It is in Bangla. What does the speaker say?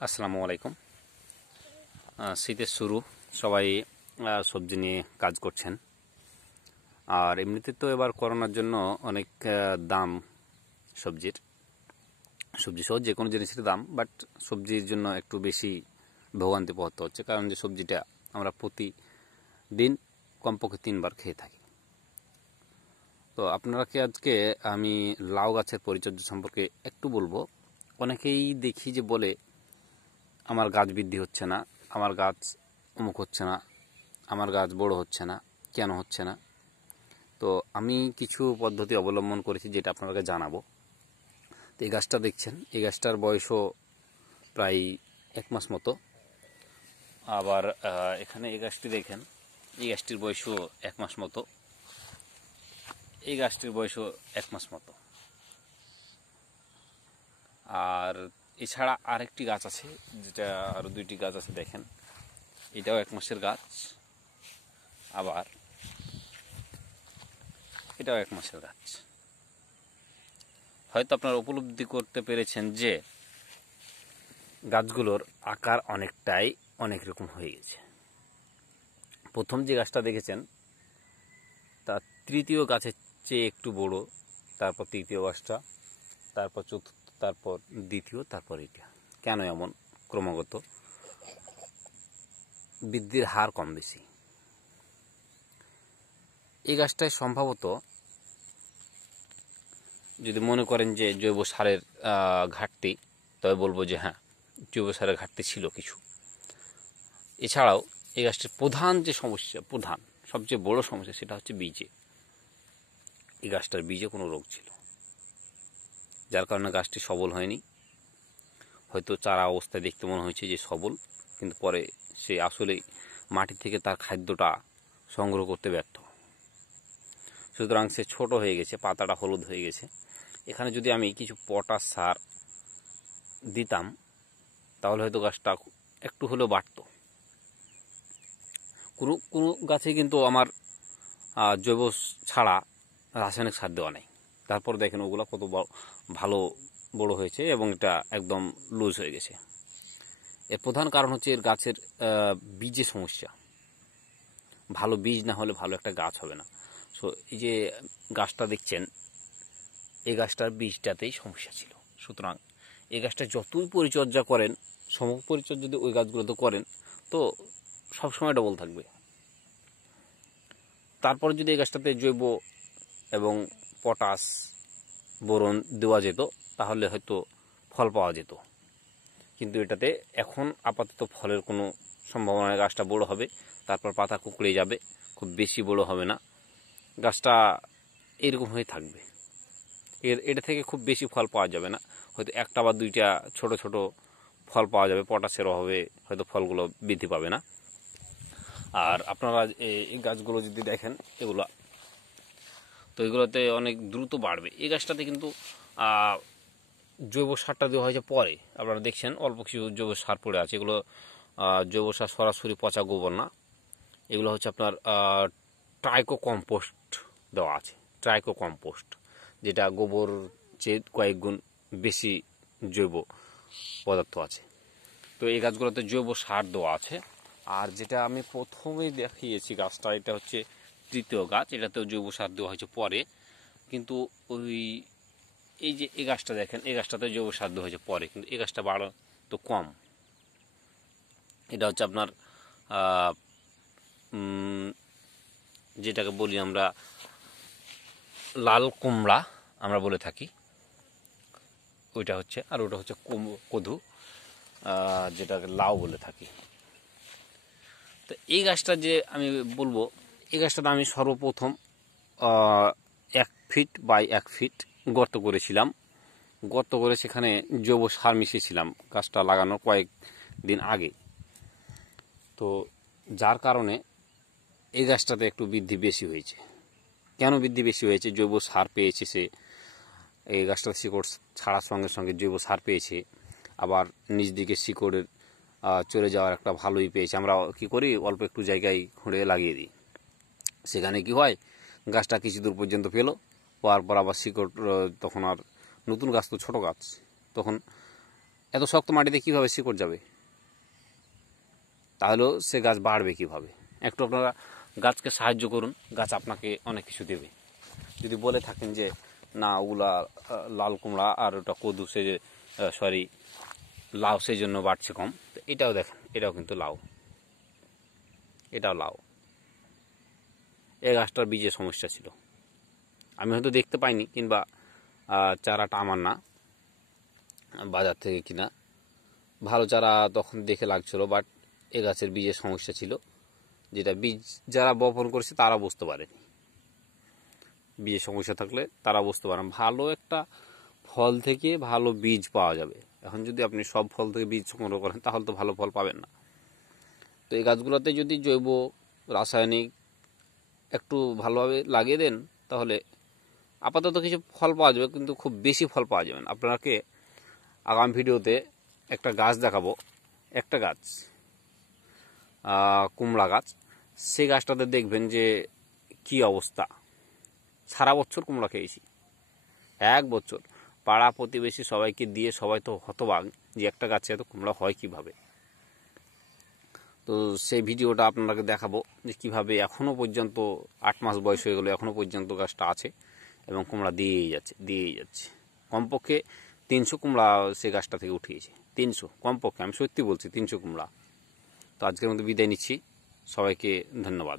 আসসালামু আলাইকুম। শীতের শুরু, সবাই সবজি নিয়ে কাজ করছেন। আর এমনিতে তো এবার করোনার জন্য অনেক দাম সবজি সহ যে কোনো জিনিসের দাম, বাট সবজির জন্য একটু বেশি ভোগান্তি পোহাতে হচ্ছে, কারণ যে সবজিটা আমরা প্রতিদিন কমপক্ষে 3 বার খেয়ে থাকি। তো আপনারাকে আজকে আমি লাউ গাছের পরিচর্যা সম্পর্কে একটু বলবো। অনেকেই দেখি যে বলে আমার গাছ বৃদ্ধি হচ্ছে না, আমার গাছ অমুক হচ্ছে না, আমার গাছ বড় হচ্ছে না, কেন হচ্ছে না। তো আমি কিছু পদ্ধতি অবলম্বন করেছি, যেটা আপনাদেরকে জানাবো। তো এই গাছটা দেখছেন, এই গাছটার বয়সও প্রায় 1 মাস মতো। আবার এখানে এই গাছটি দেখেন, এই গাছটির বয়সও 1 মাস মতো, এই গাছটির বয়সও 1 মাস মতো। আর এছাড়া আরেকটি গাছ আছে, যেটা আরও 2টি গাছ আছে, দেখেন এটাও 1 মাসের গাছ, আবার এটাও 1 মাসের গাছ। হয়তো আপনারা উপলব্ধি করতে পেরেছেন যে গাছগুলোর আকার অনেক রকম হয়ে গেছে। প্রথম যে গাছটা দেখেছেন তার তৃতীয় গাছের চেয়ে একটু বড়, তারপর তৃতীয় গাছটা, তারপর চতুর্থ, তারপর দ্বিতীয়, তারপর এটা। কেন এমন ক্রমাগত বৃদ্ধির হার কম বেশি? এই গাছটায় সম্ভবত, যদি মনে করেন যে জৈব সারের ঘাটতি, তবে বলবো যে হ্যাঁ, জৈব সারের ঘাটতি ছিল কিছু। এছাড়াও এই গাছটির প্রধান যে সমস্যা, সবচেয়ে বড় সমস্যা, সেটা হচ্ছে বীজে। এই গাছটার বীজে কোনো রোগ ছিল, যার কারণে গাছটি সবল হয়নি। হয়তো চারা অবস্থায় দেখতে মনে হয়েছে যে সবল, কিন্তু পরে সে আসলেই মাটি থেকে তার খাদ্যটা সংগ্রহ করতে ব্যর্থ। সুতরাং সে ছোট হয়ে গেছে, পাতাটা হলুদ হয়ে গেছে। এখানে যদি আমি কিছু পটাশ সার দিতাম, তাহলে হয়তো গাছটা একটু হলেও বাড়ত। কোনো গাছে কিন্তু আমার জৈব ছাড়া রাসায়নিক সার দেওয়া নেই। তারপর দেখেন ওগুলো কত ভালো বড় হয়েছে, এবং এটা একদম লুজ হয়ে গেছে। এর প্রধান কারণ হচ্ছে এর গাছের বীজের সমস্যা। ভালো বীজ না হলে ভালো একটা গাছ হবে না। সো এই যে গাছটা দেখছেন, এই গাছটার বীজটাতেই সমস্যা ছিল। সুতরাং এই গাছটা যতই পরিচর্যা করেন, পরিচর্যা যদি ওই গাছগুলোতে করেন, তো সবসময় ডবল থাকবে। তারপরে যদি এই গাছটাতে জৈব এবং পটাশ, বোরন দেওয়া যেত, তাহলে হয়তো ফল পাওয়া যেত। কিন্তু এটাতে এখন আপাতত ফলের কোনো সম্ভাবনা নেই। গাছটা বড় হবে, তারপর পাতা কুঁকড়ে যাবে, খুব বেশি বড় হবে না, গাছটা এরকম হয়ে থাকবে। এটা থেকে খুব বেশি ফল পাওয়া যাবে না, হয়তো 1টা বা 2টা ছোট ছোট ফল পাওয়া যাবে। পটাশের অভাবে হয়তো ফলগুলো বৃদ্ধি পাবে না। আর আপনারা এই গাছগুলো যদি দেখেন, এগুলো তো এগুলোতে অনেক দ্রুত বাড়বে। এই গাছটাতে কিন্তু জৈব সারটা দেওয়া হয়েছে পরে। আপনারা দেখছেন অল্প কিছু জৈব সার পড়ে আছে। এগুলো জৈব সার সরাসরি পচা গোবর না, এগুলো হচ্ছে আপনার ট্রাইকো কম্পোস্ট দেওয়া আছে। ট্রাইকো কম্পোস্ট, যেটা গোবর চেয়ে কয়েক গুণ বেশি জৈব পদার্থ আছে। তো এই গাছগুলোতে জৈব সার দেওয়া আছে। আর যেটা আমি প্রথমেই দেখিয়েছি গাছটা, এটা হচ্ছে তৃতীয় গাছ, এটাতেও জৈব সার দেওয়া হয়েছে পরে। কিন্তু এই যে এই গাছটা দেখেন, এই গাছটাতে জৈব সার দেওয়া হয়েছে পরে, কিন্তু এই গাছটা বাড়ো তো কম। এটা হচ্ছে আপনার যেটাকে বলি আমরা লাল কুমড়া আমরা বলে থাকি, ওইটা হচ্ছে। আর ওটা হচ্ছে কদু, যেটাকে লাউ বলে থাকি। তো এই গাছটা যে আমি বলবো, এই গাছটাতে আমি সর্বপ্রথম 1 ফিট বাই 1 ফিট গর্ত করেছিলাম। গর্ত করে সেখানে জৈব সার মিশিয়েছিলাম গাছটা লাগানোর কয়েকদিন আগে। তো যার কারণে এই গাছটাতে একটু বৃদ্ধি বেশি হয়েছে। কেন বৃদ্ধি বেশি হয়েছে? জৈব সার পেয়েছে সে, এই গাছটা শিকড় ছাড়ার সঙ্গে সঙ্গে জৈব সার পেয়েছে, আবার নিচ দিকে শিকড়ের চলে যাওয়ার একটা ভালোই পেয়েছে। আমরা কি করি, অল্প একটু জায়গায় খুঁড়ে লাগিয়ে দিই, সেখানে কি হয়, গাছটা কিছু দূর পর্যন্ত পেলো, পাওয়ার পর আবার শিকড়, তখন আর নতুন গাছ তো ছোট গাছ, তখন এত শক্ত মাটিতে কীভাবে শিকড় যাবে? তাহলেও সে গাছ বাড়বে কীভাবে? একটু আপনারা গাছকে সাহায্য করুন, গাছ আপনাকে অনেক কিছু দেবে। যদি বলে থাকেন যে না ওগুলা লাল কুমড়া আর ওটা কদু, সে সরি লাউ, সেই জন্য বাড়ছে কম, তো এটাও দেখেন, এটাও কিন্তু লাউ, এটাও লাউ। এই গাছটার বীজের সমস্যা ছিল, আমি হয়তো দেখতে পাইনি, কিংবা চারাটা আমার না, বাজার থেকে কিনা ভালো চারা তখন দেখে লাগছিল, বাট এ গাছের বীজের সমস্যা ছিল, যেটা বীজ যারা বপন করেছে তারা বুঝতে পারেনি। বীজের সমস্যা থাকলে তারা বুঝতে পারেন। ভালো একটা ফল থেকে ভালো বীজ পাওয়া যাবে। এখন যদি আপনি সব ফল থেকে বীজ সংগ্রহ করেন তাহলে তো ভালো ফল পাবেন না। তো এই গাছগুলোতে যদি জৈব রাসায়নিক একটু ভালোভাবে লাগিয়ে দেন তাহলে আপাতত কিছু ফল পাওয়া যাবে, কিন্তু খুব বেশি ফল পাওয়া যাবে না। আপনাকে আগামী ভিডিওতে একটা গাছ দেখাবো, একটা গাছ কুমড়া গাছ, সেই গাছটাতে দেখবেন যে কি অবস্থা। সারা বছর কুমড়া খেয়েছি, এক বছর পাড়া প্রতিবেশী সবাইকে দিয়ে, সবাই তো হতবাক যে একটা গাছে এত কুমড়া হয় কিভাবে। তো সেই ভিডিওটা আপনাকে দেখাবো যে কীভাবে এখনও পর্যন্ত 8 মাস বয়স হয়ে গেলো, এখনও পর্যন্ত গাছটা আছে এবং কুমড়া দিয়েই যাচ্ছে। কমপক্ষে 300 কুমড়া সে গাছটা থেকে উঠিয়েছে, 300 কমপক্ষে, আমি সত্যি বলছি 300 কুমড়া। তো আজকের মতো বিদায় নিচ্ছি, সবাইকে ধন্যবাদ।